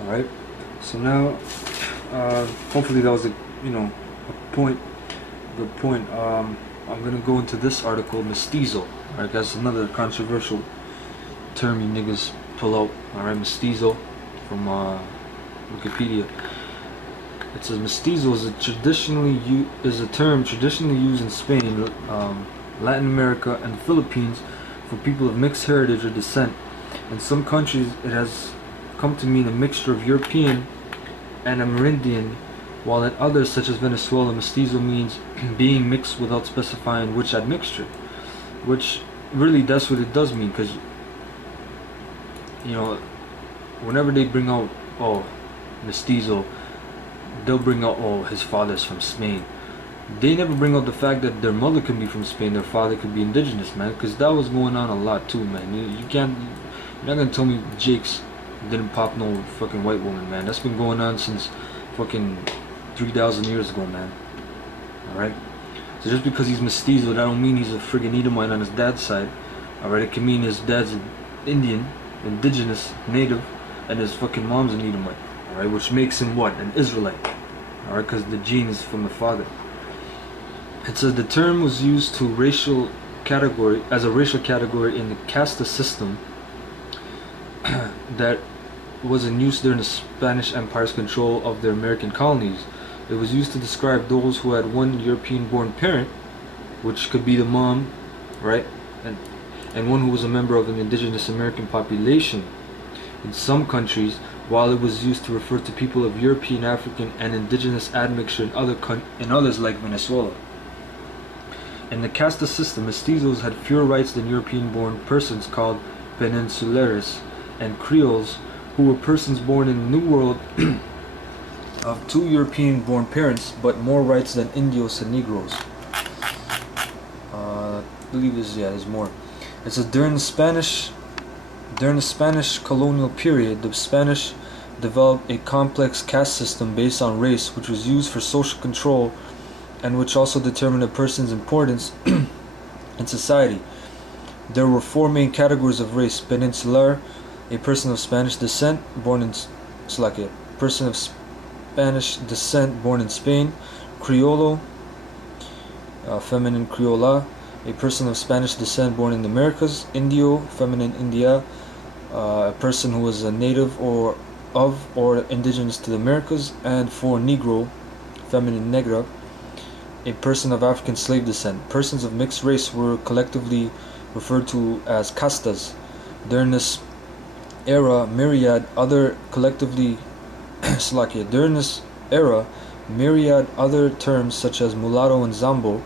All right. So now, hopefully that was a point. Good point. I'm gonna go into this article, mestizo. All right, that's another controversial term you niggas pull out. All right, mestizo from Wikipedia. It says mestizo is a term traditionally used in Spain, Latin America, and the Philippines for people of mixed heritage or descent. In some countries, it has come to mean a mixture of European and Amerindian, while in others, such as Venezuela, mestizo means being mixed without specifying which admixture. Which really, that's what it does mean, because whenever they bring out mestizo, they'll bring out his father's from Spain. They never bring out the fact that their mother could be from Spain, their father could be indigenous, man, because that was going on a lot too, man. You're not gonna tell me Jake's didn't pop no fucking white woman, man. That's been going on since fucking 3,000 years ago, man. Alright? So just because he's mestizo, that don't mean he's a friggin' Edomite on his dad's side. Alright? It can mean his dad's an Indian, indigenous, native, and his fucking mom's an Edomite. Alright? Which makes him what? An Israelite. Alright? Because the gene is from the father. It says the term was used as a racial category in the casta system that was in use during the Spanish Empire's control of the American colonies. It was used to describe those who had one European-born parent, which could be the mom, right, and one who was a member of an indigenous American population. In some countries, while it was used to refer to people of European, African, and indigenous admixture in others like Venezuela. In the casta system, mestizos had fewer rights than European-born persons called peninsulares, and Creoles, who were persons born in the New World of two European-born parents, but more rights than Indios and Negroes. I believe there's more. It says during the Spanish colonial period, the Spanish developed a complex caste system based on race, which was used for social control and which also determined a person's importance in society. There were four main categories of race: peninsular, a person of Spanish descent born in Slovakia; person of Spanish descent born in Spain; Criollo, feminine Criolla, a person of Spanish descent born in the Americas; Indio, feminine India, a person who was a native or indigenous to the Americas; and four Negro, feminine Negra, a person of African slave descent. Persons of mixed race were collectively referred to as castas. During this era, myriad other terms such as mulatto and zambo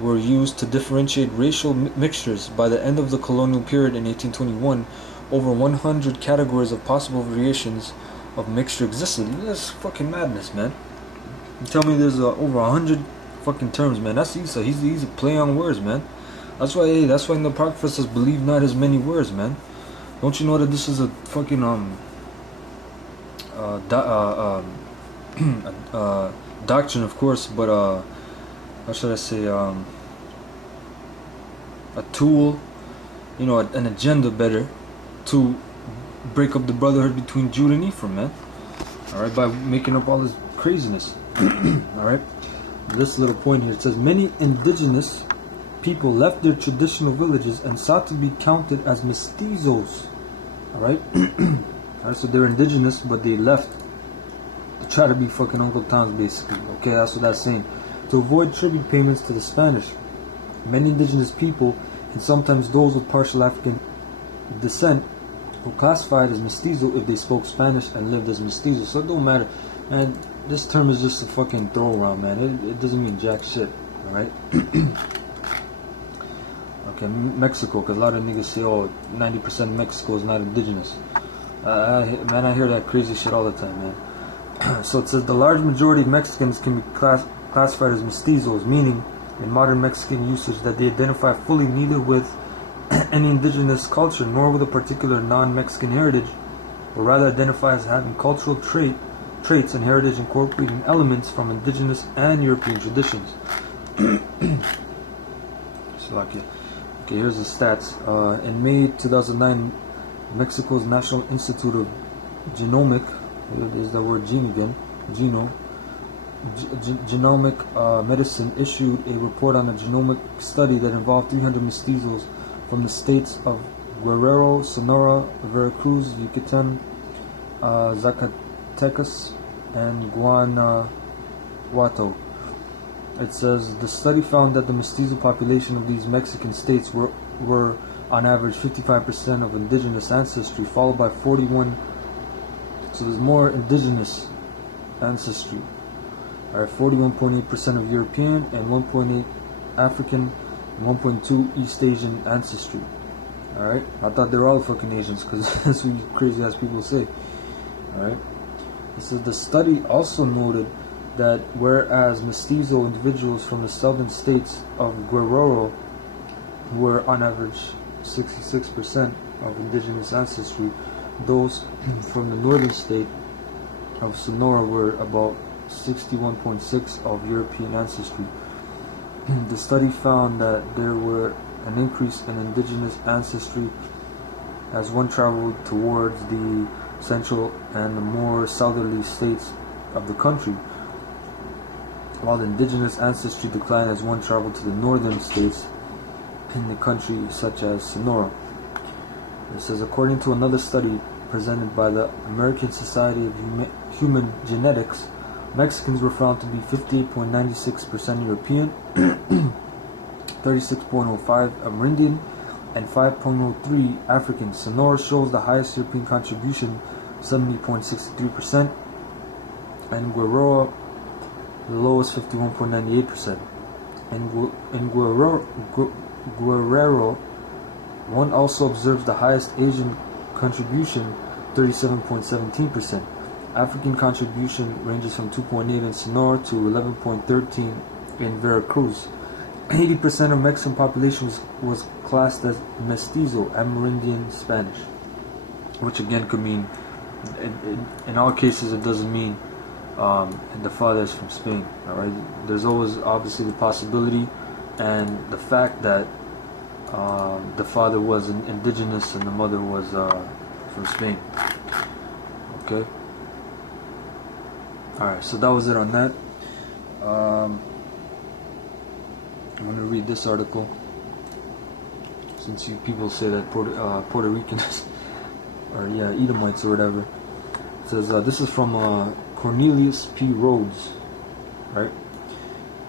were used to differentiate racial mixtures. By the end of the colonial period in 1821, over 100 categories of possible variations of mixture existed. That's fucking madness, man. You tell me there's over 100 fucking terms, man. That's Isa. He's a play on words, man. That's why in the Apocrypha says, believe not as many words, man. Don't you know that this is a fucking doctrine, of course, but how should I say, a tool, an agenda better, to break up the brotherhood between Jude and Ephraim, man. Alright, by making up all this craziness. Alright, this little point here, it says many indigenous people left their traditional villages and sought to be counted as mestizos. Alright? Alright, so they're indigenous, but they left to try to be fucking Uncle Tom's, basically. Okay, that's what that's saying. To avoid tribute payments to the Spanish, many indigenous people, and sometimes those with partial African descent, were classified as mestizo if they spoke Spanish and lived as mestizos. So it don't matter. And this term is just a fucking throw around, man. It doesn't mean jack shit. Alright? Okay, Mexico, because a lot of niggas say, 90% of Mexico is not indigenous. Man, I hear that crazy shit all the time, man. So it says the large majority of Mexicans can be classified as mestizos, meaning in modern Mexican usage that they identify fully neither with any indigenous culture nor with a particular non-Mexican heritage, but rather identify as having cultural traits and heritage incorporating elements from indigenous and European traditions. Slovakia. Okay, here's the stats. In May 2009, Mexico's National Institute of Genomic There's the word gene again. Genomic Medicine issued a report on a genomic study that involved 300 mestizos from the states of Guerrero, Sonora, Veracruz, Yucatan, Zacatecas, and Guanajuato. It says the study found that the mestizo population of these Mexican states were on average 55% of indigenous ancestry, followed by 41. So there's more indigenous ancestry. Alright, 41.8% of European and 1.8 African and 1.2 East Asian ancestry. Alright, I thought they were all fucking Asians because that's what you crazy ass people say. Alright, it says the study also noted that whereas mestizo individuals from the southern states of Guerrero were on average 66% of indigenous ancestry, those from the northern state of Sonora were about 61.6% of European ancestry. The study found that there were an increase in indigenous ancestry as one traveled towards the central and the more southerly states of the country, while the indigenous ancestry declined as one traveled to the northern states in the country, such as Sonora. It says, according to another study presented by the American Society of Human Genetics, Mexicans were found to be 58.96% European, 36.05 Amerindian, and 5.03 African. Sonora shows the highest European contribution, 70.63%, and Guerrero the lowest, 51.98%. In Guerrero, one also observes the highest Asian contribution, 37.17%. African contribution ranges from 2.8 in Sonora to 11.13 in Veracruz. 80% of Mexican population was classed as mestizo, Amerindian Spanish, which again could mean, in all cases it doesn't mean the father is from Spain. Alright, there's always obviously the possibility and the fact that the father was indigenous and the mother was from Spain. Okay. Alright, so that was it on that. I'm going to read this article, since you people say that Puerto Ricans or Edomites or whatever. It says this is from Cornelius P. Rhodes, right?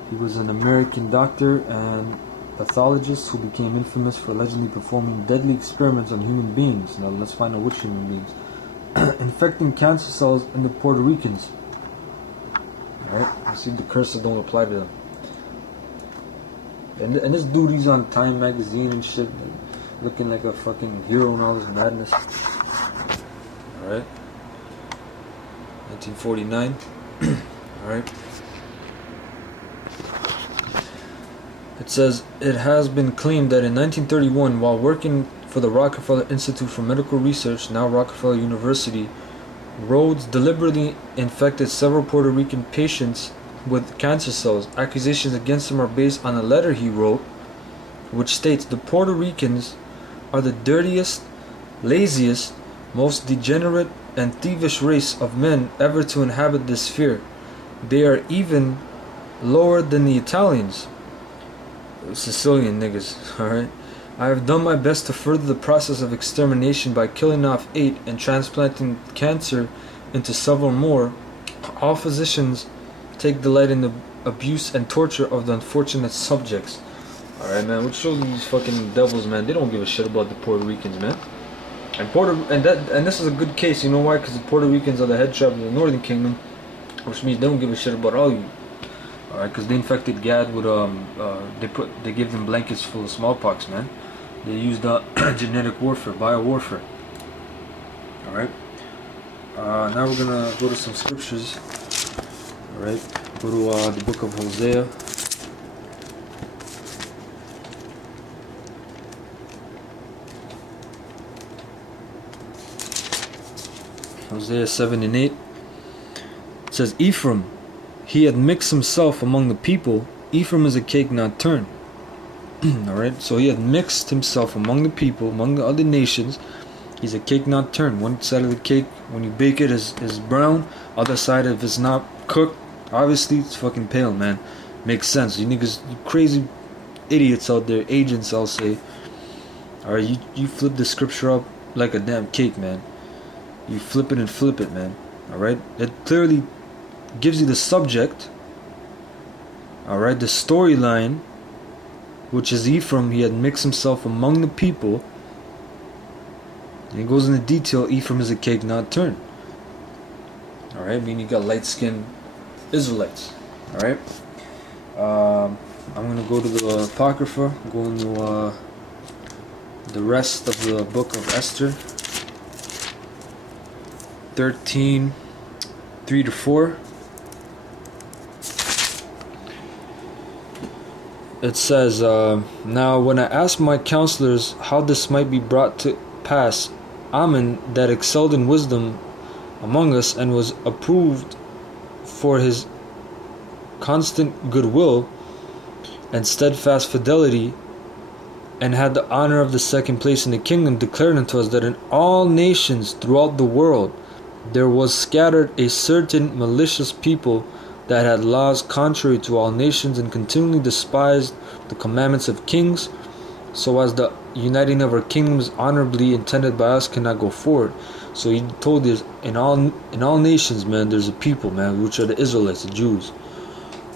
He was an American doctor and pathologist who became infamous for allegedly performing deadly experiments on human beings. Now let's find out which human beings. Infecting cancer cells in the Puerto Ricans. Alright, let's see if the curses don't apply to them. And this dude, he's on Time magazine and shit, looking like a fucking hero and all this madness. Alright. 1949. Alright. It says, it has been claimed that in 1931, while working for the Rockefeller Institute for Medical Research, now Rockefeller University, Rhodes deliberately infected several Puerto Rican patients with cancer cells. Accusations against him are based on a letter he wrote, which states, the Puerto Ricans are the dirtiest, laziest, most degenerate and thievish race of men ever to inhabit this sphere. They are even lower than the Italians. Sicilian niggas, alright? I have done my best to further the process of extermination by killing off 8 and transplanting cancer into several more. All physicians take delight in the abuse and torture of the unfortunate subjects. Alright, man, what shows these fucking devils, man? They don't give a shit about the Puerto Ricans, man. And this is a good case, you know why? Because the Puerto Ricans are the head tribe of the Northern Kingdom, which means they don't give a shit about all you. Alright, because they infected Gad with they gave them blankets full of smallpox, man. They used genetic warfare, biowarfare. Alright. Now we're gonna go to some scriptures. Alright. Go to the book of Hosea. Hosea 7 and 8. It says, Ephraim, he had mixed himself among the people. Ephraim is a cake not turned. Alright, so he had mixed himself among the people, among the other nations, He's a cake not turned. One side of the cake, when you bake it, is brown. Other side, if it's not cooked, obviously it's fucking pale, man. Makes sense. You niggas, you crazy idiots out there, agents, I'll say. Alright, you flip the scripture up like a damn cake, man. You flip it and flip it, man. Alright? It clearly gives you the subject. Alright? The storyline, which is Ephraim. He had mixed himself among the people. And he goes into detail. Ephraim is a cake not turned. Alright? Meaning you got light-skinned Israelites. Alright? I'm going to go to the Apocrypha. Go into the rest of the book of Esther. 13, 3-4. It says, Now when I asked my counselors how this might be brought to pass, Ammon, that excelled in wisdom among us and was approved for his constant goodwill and steadfast fidelity, and had the honor of the second place in the kingdom, declared unto us that in all nations throughout the world there was scattered a certain malicious people that had laws contrary to all nations, and continually despised the commandments of kings, so as the uniting of our kingdoms honorably intended by us cannot go forward. So he told us, in all nations, man, there's a people, man, which are the Israelites, the Jews.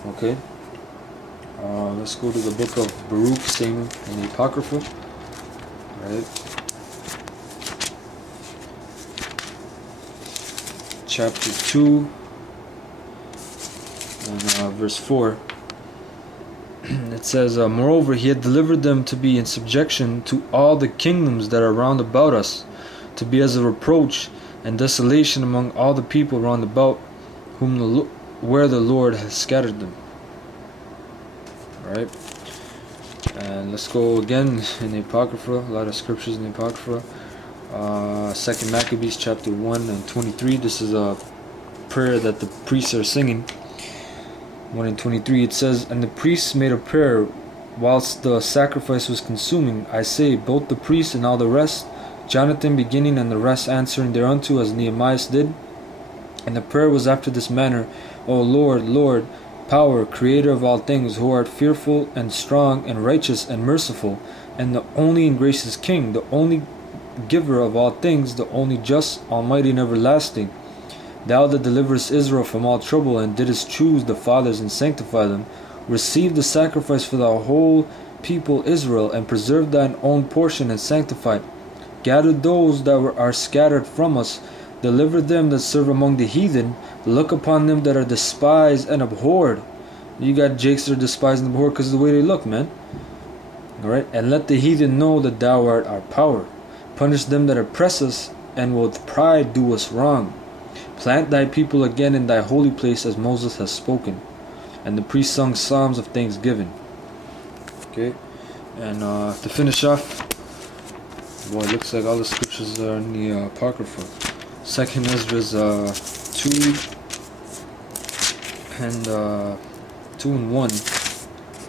Okay. Let's go to the book of Baruch, same in the Apocrypha. Right. Chapter 2 and verse 4. It says, Moreover, he had delivered them to be in subjection to all the kingdoms that are round about us, to be as a reproach and desolation among all the people round about, where the Lord has scattered them. Alright. And let's go again in the Apocrypha. A lot of scriptures in the Apocrypha. 2 Maccabees chapter 1 and 23. This is a prayer that the priests are singing. 1 and 23. It says, And the priests made a prayer whilst the sacrifice was consuming. I say, both the priests and all the rest, Jonathan beginning and the rest answering thereunto, as Nehemiah did. And the prayer was after this manner: O Lord, Lord, power, creator of all things, who art fearful and strong and righteous and merciful, and the only and gracious King, the only giver of all things, the only just, almighty and everlasting. Thou that deliverest Israel from all trouble, and didst choose the fathers and sanctify them, receive the sacrifice for thy whole people Israel, and preserve thine own portion and sanctify it. Gather those that are scattered from us, deliver them that serve among the heathen, look upon them that are despised and abhorred. You got Jakes that are despised and abhorred because of the way they look, man. Alright? And let the heathen know that thou art our power. Punish them that oppress us, and with pride do us wrong. Plant thy people again in thy holy place, as Moses has spoken. And the priest sung psalms of thanksgiving. Okay? And to finish off, boy, it looks like all the scriptures are in the Apocrypha. 2 Ezra's 2 and 1.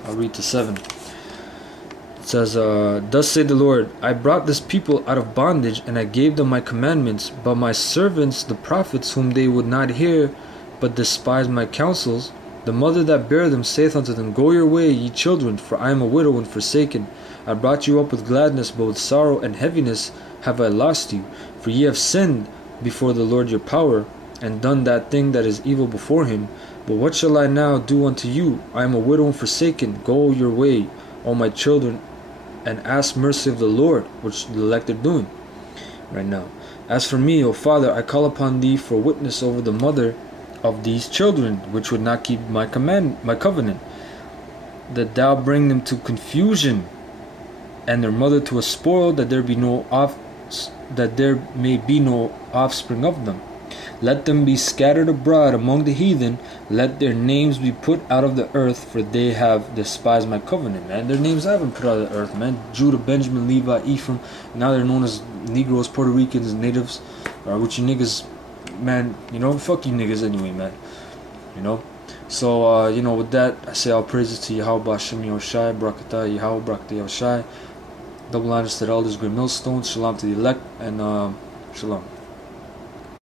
I'll read to 7. It says, Thus saith the Lord, I brought this people out of bondage, and I gave them my commandments, but my servants, the prophets, whom they would not hear, but despised my counsels, the mother that bare them saith unto them, Go your way, ye children, for I am a widow and forsaken. I brought you up with gladness, but with sorrow and heaviness have I lost you. For ye have sinned before the Lord your power, and done that thing that is evil before him. But what shall I now do unto you? I am a widow and forsaken. Go your way, O my children, and ask mercy of the Lord, which the elect are doing right now. As for me, O Father, I call upon thee for witness over the mother of these children, which would not keep my covenant, that thou bring them to confusion, and their mother to a spoil, that there may be no offspring of them. Let them be scattered abroad among the heathen. Let their names be put out of the earth, for they have despised my covenant, man. Their names haven't put out of the earth, man. Judah, Benjamin, Levi, Ephraim. Now they're known as Negroes, Puerto Ricans, natives. Which you niggas, man, you know, fuck you niggas anyway, man. You know? So, you know, with that, I say all praises to Yahweh Bashim Yoshai, Barakatah Yahweh, Barakatah Yoshai. Double honors to the elders, great millstones. Shalom to the elect, and shalom.